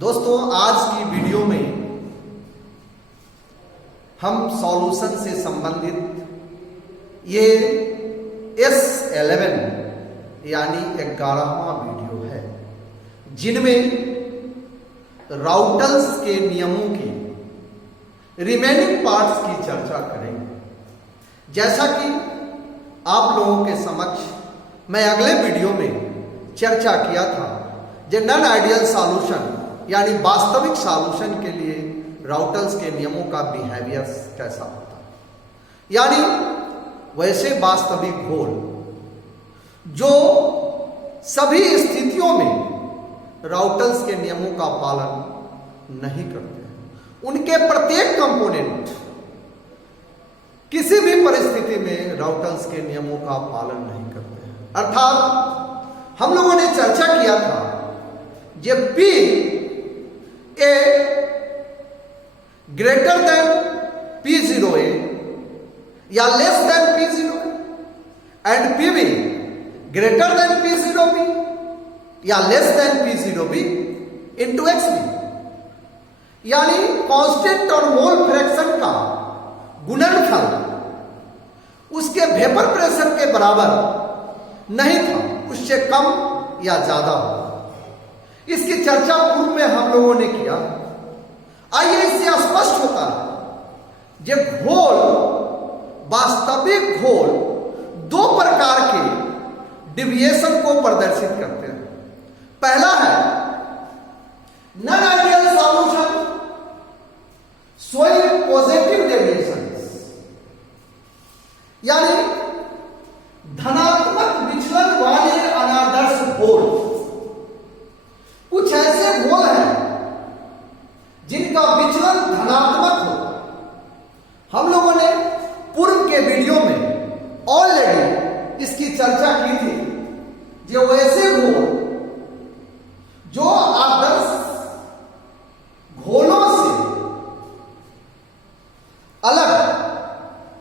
दोस्तों, आज की वीडियो में हम सॉल्यूशन से संबंधित ये S11 यानी 11वां वीडियो है, जिनमें राउटल्स के नियमों की रिमेनिंग पार्ट्स की चर्चा करेंगे। जैसा कि आप लोगों के समक्ष मैं अगले वीडियो में चर्चा किया था, जो नॉन आइडियल सॉल्यूशन यानी वास्तविक सॉल्यूशन के लिए राउटल्स के नियमों का बिहेवियर कैसा होता है, यानी वैसे वास्तविक घोल जो सभी स्थितियों में राउटल्स के नियमों का पालन नहीं करते हैं। उनके प्रत्येक कंपोनेंट किसी भी परिस्थिति में राउटल्स के नियमों का पालन नहीं करते हैं। अर्थात हम लोगों ने चर्चा किया था, जब P A greater than P0A या less than P0 and PB greater than P0B या less than P0B into XB, यानी कांस्टेंट और मोल फ्रैक्शन का गुणनफल उसके वेपर प्रेशर के बराबर नहीं था, उससे कम या ज्यादा हो। इसकी चर्चा पूर्व में हम लोगों ने किया। आइए इससे स्पष्ट होता है, जब घोल वास्तविक घोल दो प्रकार के डिविएशन को प्रदर्शित करते हैं। पहला है non ideal solution showing positive deviations, यानी धनात्मक विचलन वाले अनादर्श घोल। कुछ ऐसे घोल हैं जिनका विचलन धनात्मक हो। हम लोगों ने पूर्व के वीडियो में ऑलरेडी इसकी चर्चा की थी। जो वैसे घोल जो आदर्श घोलों से अलग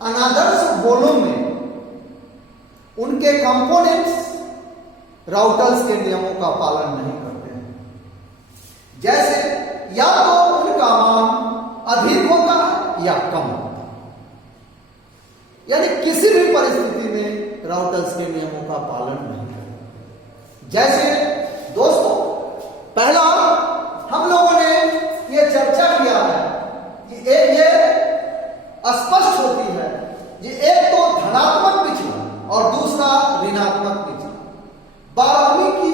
अनादर्श घोलों में उनके कंपोनेंट्स राउटल्स के नियमों का पालन नहीं करते हैं। जैसे या तो उनका मान अधिक होता है या कम होता है, यानी किसी भी परिस्थिति में राउटल्स के नियमों का पालन नहीं करते। जैसे दोस्तों, पहला हम लोगों ने यह चर्चा किया है कि ये स्पष्ट होती है कि एक तो धनात्मक विचलन और दूसरा ऋणात्मक विचलन। 12वीं की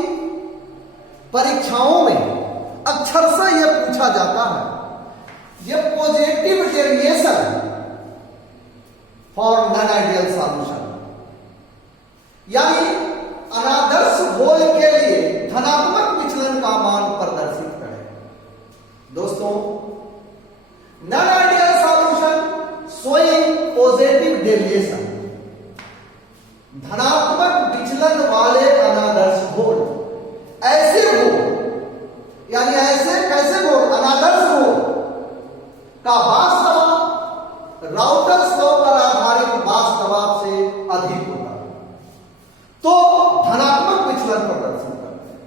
परीक्षाओं में अक्सर यह पूछा जाता है, यह positive deviation for non ideal solution, यानी अनादर्श घोल के लिए धनात्मक विचलन का मान प्रदर्शित करें। दोस्तों, non ideal solution showing positive deviation, धनात्मक विचलन वाले अनादर्श घोल। ऐसे घोल यानी ऐसे कैसे घोल, अनादर्श घोल का वास्तव राउटल्स लॉ पर आधारित वास्तव से अधिक होता है, तो धनात्मक विचलन प्रदर्शित करते हैं।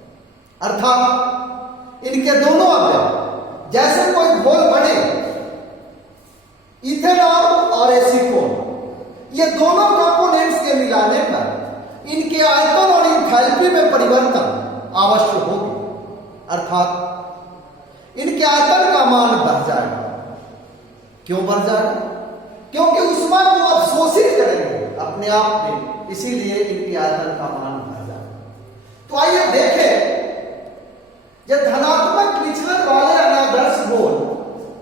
अर्थात इनके दोनों अवयव, जैसे कोई घोल बने इथेनॉल और एसीटोन, ये दोनों कंपोनेंट्स के मिलाने पर इनके आयतन और एंथैल्पी में परिवर्तन आवश्यक होगी। अर्थात इनके आयतन का मान बढ़ जाएगा। क्यों बढ़ जाएगा? क्योंकि ऊष्मा को अवशोषित करेंगे अपने आप में, इसीलिए इनके आयतन का मान बढ़ जाएगा। तो आइए देखें, जब धनात्मक विचलन वाले अनादर्श घोल,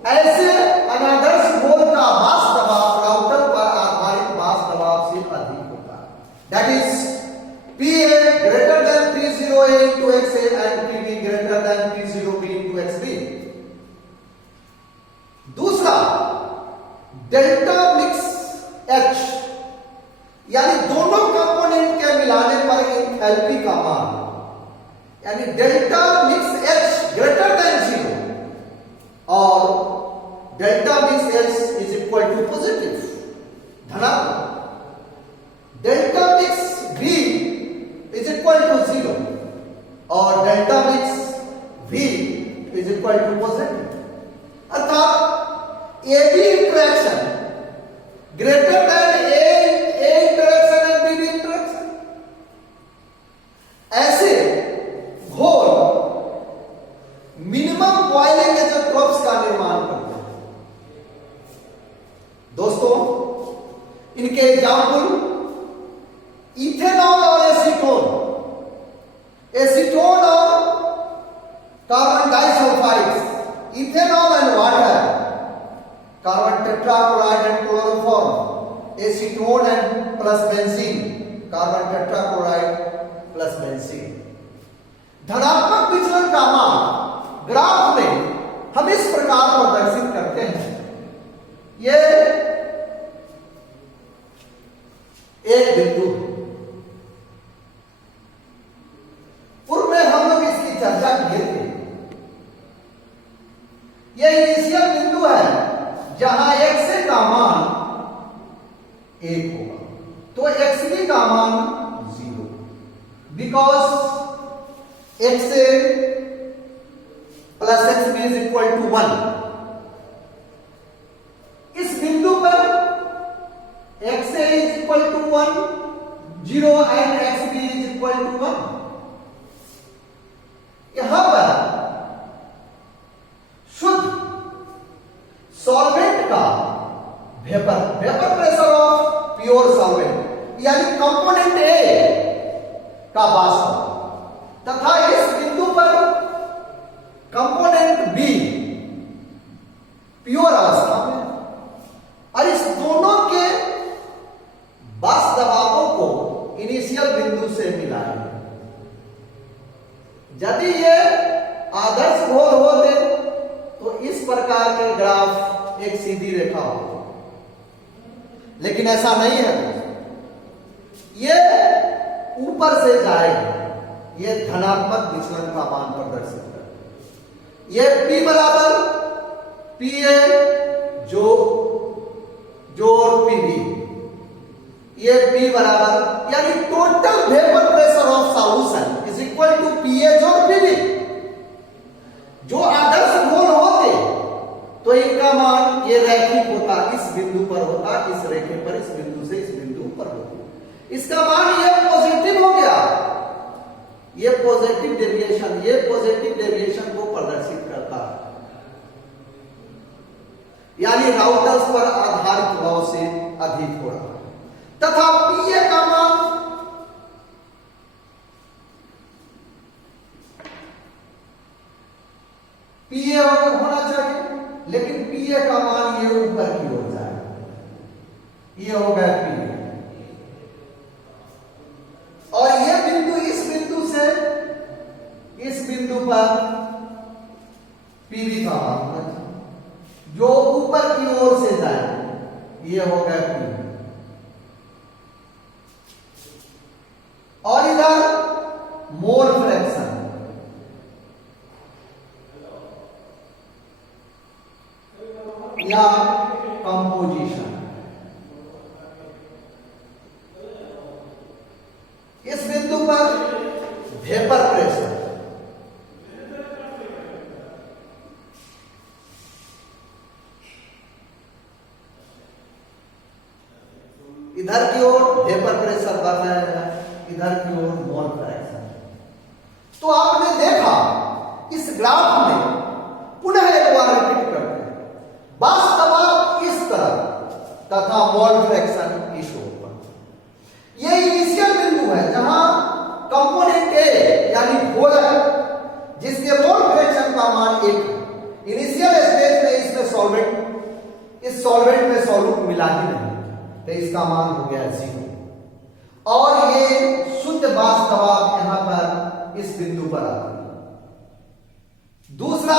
ऐसे अनादर्श घोल का वाष्प दबाव राउटर पर आधारित वाष्प दबाव से अधिक होता है। That is PA greater than P0A into XA and PB greater than P0B into XB। दूसरा, डेल्टा मिक्स H, यानी दोनों कंपोनेंट के मिलाने पर एंथैल्पी का मान, यानी delta mix H greater than 0 और delta mix H is equal to positive, धनात्मक। Delta mix V is equal to 0 और delta mix V is equal to positive. अर्थात A B interaction greater than A interaction and B interaction. ऐसे घोल minimum boiling agents का निर्माण करते हैं। दोस्तों, इनके एग्जाम्पल इथेनॉल और एसीटोन, एसीटोन और carbon disulphide, ethanol and water, carbon tetrachloride and chloroform, acetone and plus benzene, carbon tetrachloride plus benzene. धनात्मक विचलन का मान ग्राफ में हम इस प्रकार प्रदर्शित करते हैं। ये एक बिंदु है। पूर्व में हम लोग इसकी चर्चा किए थे। यह इनिशियल बिंदु है जहां x का मान 1 होगा, तो xb का मान 0, because x plus xb is equal to 1। इस बिंदु पर x is equal to 1, 0 and xb is equal to 1। यहां पर शुद्ध सॉल्वेंट का vapour pressure of pure solvent यानी कंपोनेंट ए का वाष्प तथा इस बिंदु पर कंपोनेंट बी प्योर अवस्था में, और इस दोनों के वाष्प दबावों को इनिशियल बिंदु से मिलाएं। यदि ये आदर्श घोल होते तो इस प्रकार के ग्राफ एक सीधी रेखा होती, लेकिन ऐसा नहीं है। ये ऊपर से जाएगा, ये धनात्मक विचलन का मान प्रदर्शित करता है। ये P बराबर PA जोड़ PB, ये P बराबर यानी total vapour pressure of solution is equal to PA जोड़ PB। जो आदर्श घोल होते तो इनका मान ये रैखिक होता, इस बिंदु पर होता, इस रेखे पर, इस बिंदु से इस बिंदु पर होता। इसका मान ये पॉजिटिव हो गया। ये पॉजिटिव डेविएशन को प्रदर्शित करता है, यानी राउटर्स पर आधारित लॉ से अधिक हो रहा है। तथा PA का मान PA होना चाहिए, लेकिन PA का मान ये ऊपर की ओर जाएगा, ये हो गया PA। और ये बिंदु इस बिंदु से इस बिंदु पर PB का मान जो ऊपर की ओर से जाए, ये हो गया PB। और इधर मोल फ्रैक्शन या कंपोजिशन, इस बिंदु पर वेपर प्रेशर, इधर की ओर वेपर प्रेशर बढ़ रहा है, इधर की ओर मोल फ्रैक्शन। तो आपने देखा इस ग्राफ में, पुनः एक बार रिपीट करते हैं, वाष्प दबाव इस तरफ तथा मोल फ्रैक्शन इस ओर पर। यह इनिशियल बिंदु है जहां कंपोनेंट ए यानी घोल है जिसके मोल फ्रैक्शन का मान 1 है। इनिशियल स्टेज में इसमें सॉल्वेंट, इस सॉल्वेंट में सॉल्यूट मिला ही नहीं, तो इसका मान हो गया 0। और ये शुद्ध वाष्प दबाव यहां पर इस बिंदु पर आता है। दूसरा,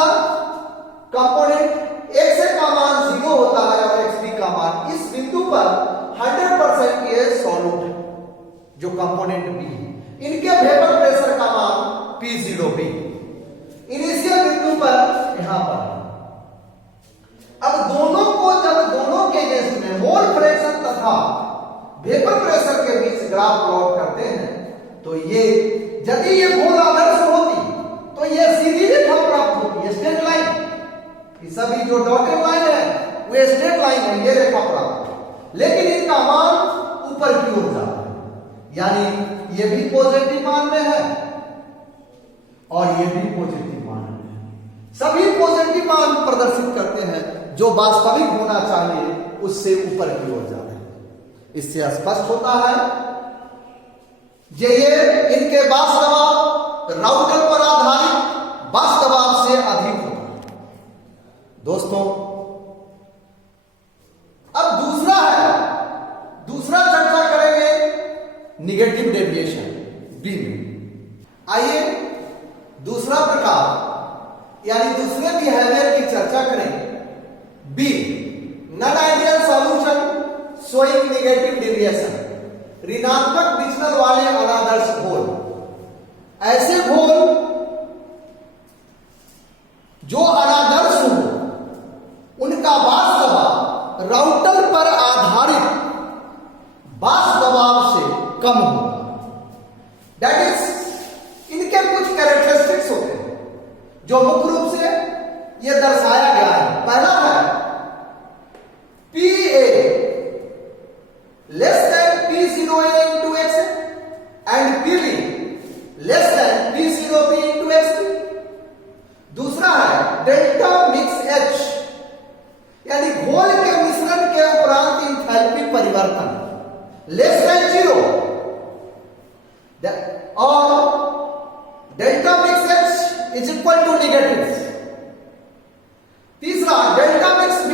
कंपोनेंट x का मान 0 होता है और xb का मान, इस बिंदु पर 100% ये सॉल्यूट है जो कंपोनेंट b है। इनके वेपर प्रेशर का मान P0B इनिशियल बिंदु पर यहां पर। अब दोनों को जब दोनों के केस में मोल फ्रैक्शन तथा वेपर प्रेशर के बीच ग्राफ प्लॉट करते हैं तो ये, यदि ये घोल आदर्श होती तो ये सीधी रेखा प्राप्त होती है, ये सभी जो डॉटेड लाइन है वे स्ट्रेट लाइन है, ये रेखा पर, लेकिन इनका मान ऊपर की ओर जाता है, यानी ये भी पॉजिटिव मान में है और ये भी पॉजिटिव मान में है। सभी पॉजिटिव मान प्रदर्शित करते हैं, जो वास्तविक होना चाहिए उससे ऊपर की ओर जा रहे हैं। इससे स्पष्ट होता है ये इनके वाष्प दबाव राउटर पर आधारित वाष्प दबाव से अधिक होता है। दोस्तों अब दूसरा चर्चा करेंगे निगेटिव डेविएशन बी में। आइए दूसरा प्रकार यानी दूसरे बिहेवियर की चर्चा करें। B, non ideal solution showing negative deviation, ऋणात्मक विचलन वाले अनादर्श घोल। ऐसे घोल जो अनादर्श हो उनका वाष्प दबाव राउटर पर आधारित वाष्प दबाव से कम होगा। दैट इज इनके कुछ कैरेक्टरिस्टिक्स होते हैं जो मुख्य रूप से यह दर्शाया गया है। पहला है PA less than P0A into X and PB less than P0B into X। दूसरा है डेल्टा मिक्स H, यानी घोल के मिश्रण के उपरांत इंथैल्पी परिवर्तन लेस देन 0 और delta mix H is equal to negative. तीसरा delta mix V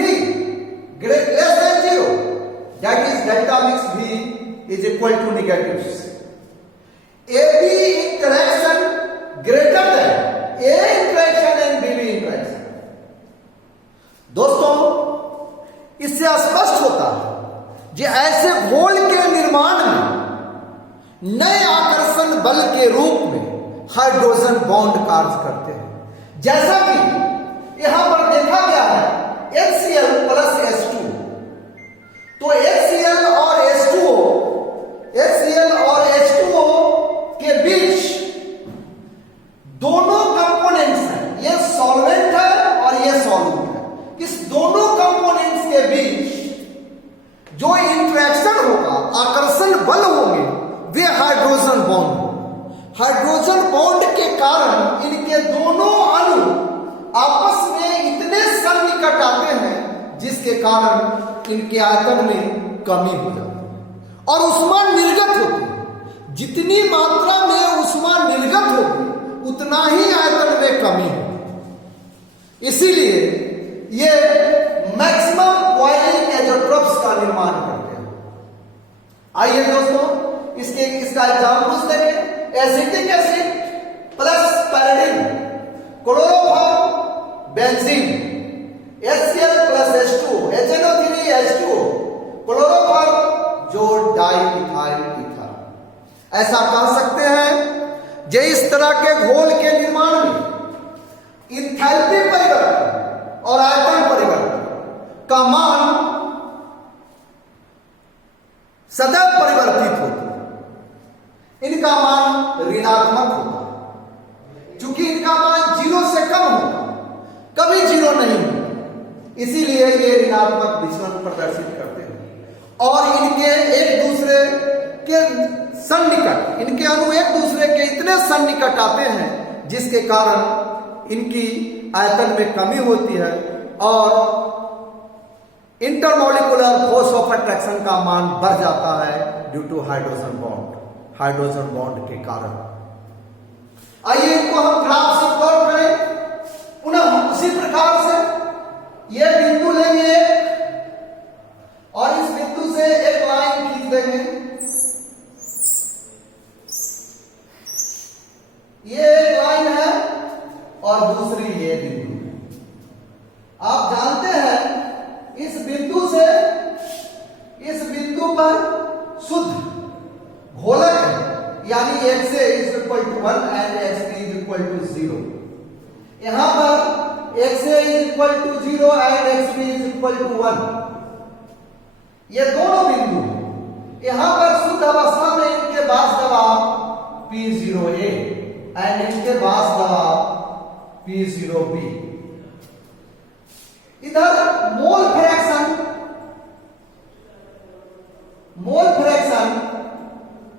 less than 0, that is delta mix V is equal to negative. AB interaction greater than A interaction and BB interaction. दोस्तों इससे स्पष्ट होता है कि ऐसे घोल के निर्माण में नए आकर्षण बल के रूप में हाइड्रोजन बॉन्ड कार्य करते हैं। जैसा कि यहां पर देखा गया है HCl प्लस H2, तो HCl और H2O के बीच दोनों कंपोनेंट्स हैं, ये सॉल्वेंट है और ये सॉल्यूट है। इस दोनों कंपोनेंट्स के बीच जो इंटरेक्शन होगा, आकर्षण बल होंगे, वे हाइड्रोजन बॉन्ड होंगे। हाइड्रोजन बॉन्ड के कारण इनके दोनों अणु आपस में इतने सन्निकट आते हैं जिसके कारण इनके आयतन में कमी हो जाती है और ऊष्मा निर्गत होती है। जितनी मात्रा में ऊष्मा निर्गत होगी उतना ही आयतन में कमी होगी। इसीलिए ये मैक्सिमम बॉइलिंग एजोट्रोप्स का निर्माण करते हैं। आइए दोस्तों इसका एग्जाम्पल्स देखें। Acetic acid plus pyridine, chloroform benzene, HCl plus H2, HNO3 H2O, chloroform जो डाइमिथाइल ईथर। ऐसा कह सकते हैं जे इस तरह के घोल के निर्माण में इंथैल्पी परिवर्तन और आयतन परिवर्तन का मान सदैव परिवर्तित होता है। इनका मान ऋणात्मक होता है। चूंकि इनका मान 0 से कम होगा, कभी 0 नहीं होगा, इसीलिए ये ऋणात्मक विचलन प्रदर्शित करते हैं और इनके एक दूसरे के सन्निकट, इनके अणु एक दूसरे के इतने सन्निकट आते हैं जिसके कारण इनकी आयतन में कमी होती है और इंटरमॉलिक्यूलर फोर्स ऑफ अट्रैक्शन का मान बढ़ जाता है ड्यू टू हाइड्रोजन बॉन्ड के कारण। आइए इनको हम ग्राफ से प्लॉट करें। पुनः उसी प्रकार से यह बिंदु लेंगे और इस बिंदु से एक लाइन खींच देंगे। ये एक लाइन है और दूसरी ये बिंदु है। आप जानते हैं इस बिंदु से इस बिंदु पर शुद्ध घोलक है, यानी Xa is equal to 1 and Xb is equal to 0। यहां पर Xa is equal to 0 and Xb is equal to 1। ये दोनों बिंदु हैं। यहां पर शुद्ध अवस्था में इनके वाष्प दबाव P0A एंड इनके वाष्प दबाव P0B। इधर मोल फ्रैक्शन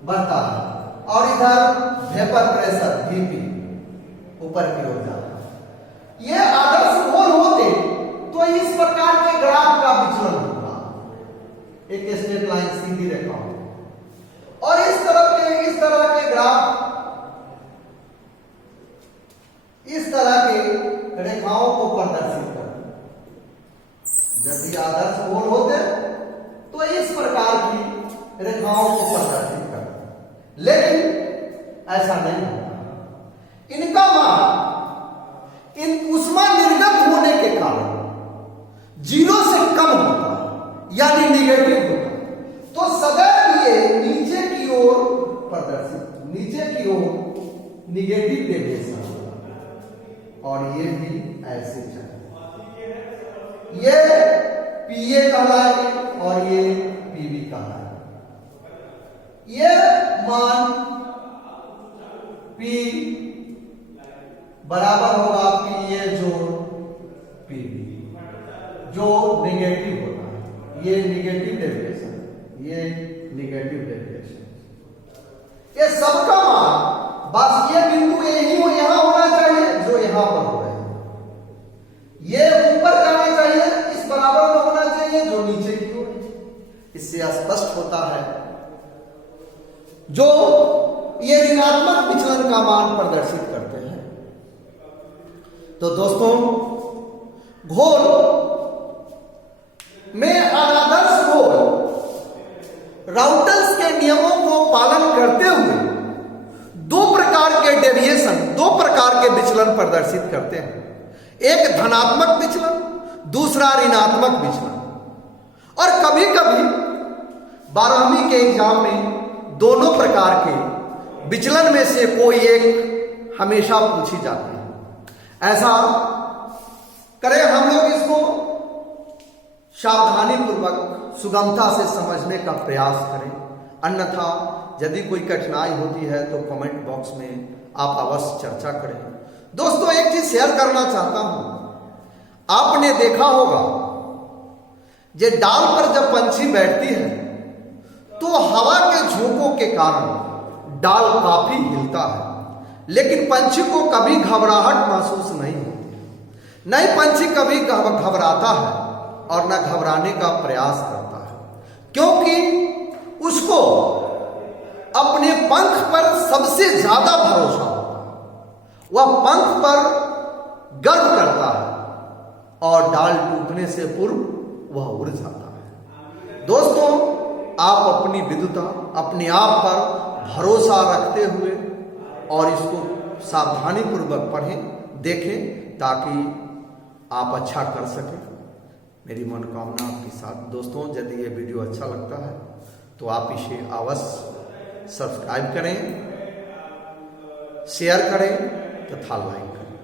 बढ़ता है और इधर वेपर प्रेशर वीपी ऊपर की ओर जाता है। ये आदर्श मोल होते तो इस प्रकार के ग्राफ का विचलन होगा, एक स्ट्रेट लाइन सीधी रेखा हो, और इस तरह के ग्राफ इस तरह के रेखाओं को प्रदर्शित करते। जब भी आदर्श मोल होते तो इस प्रकार की रेखाओं को प्रदर्शित करते, लेकिन ऐसा नहीं होता। इनका मान इन ऊष्मा निर्गत होने के कारण 0 से कम होता है, यानी निगेटिव होता है। तो सदैव ये नीचे की ओर प्रदर्शित, नीचे की ओर निगेटिव डेविएशन, और ये भी ऐसे चले, ये पीए कहलाएंगे और ये पीबी कहलाएंगे। ये मान पी बराबर होगा पीए जोड़ पीबी, जो निगेटिव होता है। ये निगेटिव डेविएशन, ये निगेटिव डेविएशन, ये सबका मान बस ये बिंदु यही हो, यहां होना चाहिए जो यहां पर हो रहे हैं। ये ऊपर जाना चाहिए, इस बराबर में होना चाहिए जो नीचे की ओर। इससे स्पष्ट होता है जो ये ऋणात्मक विचलन का मान प्रदर्शित करते हैं। तो दोस्तों, घोल में अनादर्श घोल राउटर्स के नियमों को पालन करते हुए 2 प्रकार के डेविएशन, 2 प्रकार के विचलन प्रदर्शित करते हैं। एक धनात्मक विचलन, दूसरा ऋणात्मक विचलन। और कभी कभी 12वीं के एग्जाम में दोनों प्रकार के विचलन में से कोई एक हमेशा पूछी जाती है। ऐसा करें हम लोग इसको सावधानी पूर्वक सुगमता से समझने का प्रयास करें, अन्यथा यदि कोई कठिनाई होती है तो कमेंट बॉक्स में आप अवश्य चर्चा करें। दोस्तों, एक चीज शेयर करना चाहता हूं, आपने देखा होगा जे डाल पर जब पंछी बैठती है तो हवा के झोंकों के कारण डाल काफी हिलता है, लेकिन पंछी को कभी घबराहट महसूस नहीं होती, नहीं पंछी कभी घबराता है और न घबराने का प्रयास करता है, क्योंकि उसको अपने पंख पर सबसे ज्यादा भरोसा होता है। वह पंख पर गर्व करता है और डाल टूटने से पूर्व वह उड़ जाता है। दोस्तों, आप अपनी विद्वता, अपने आप पर भरोसा रखते हुए और इसको सावधानी पूर्वक पढ़ें, देखें, ताकि आप अच्छा कर सकें। मेरी मनोकामना आपके साथ। दोस्तों, यदि ये वीडियो अच्छा लगता है तो आप इसे अवश्य सब्सक्राइब करें, शेयर करें तथा लाइक